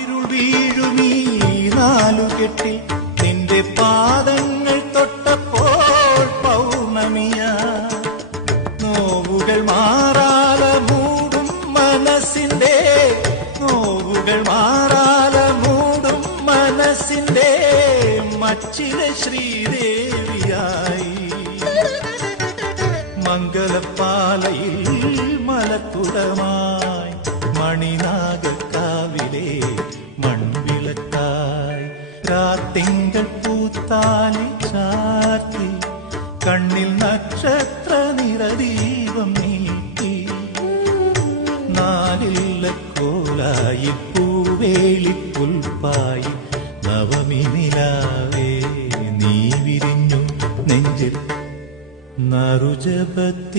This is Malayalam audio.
ഇരുൾ വീഴുമീ നാലുകെട്ടിൽ നിന്റെ പാദങ്ങൾ തൊട്ടപ്പോൾ പൗർണമിയാ. നോവുകൾ മാറാല മൂടും മനസ്സിന്റെ, നോവുകൾ മാറാല മൂടും മനസ്സിന്റെ മച്ചിലെ ശ്രീദേവിയായി. മംഗലപ്പാലയിൽ മലക്കുടമായി മണിനാഗക്കാവിലെ മൺവിളക്കായി. രാത്തിങ്കൾ പൂത്താലി ചാർത്തി കണ്ണിൽ നക്ഷത്ര നിറദീപം നീട്ടി. നാലില്ല കോലായി പൂവേളി പുൽപ്പായി നവമി നിലാവേ നീ വിരിഞ്ഞു നെഞ്ചിൽ. നറുജപതീർത്ഥമാ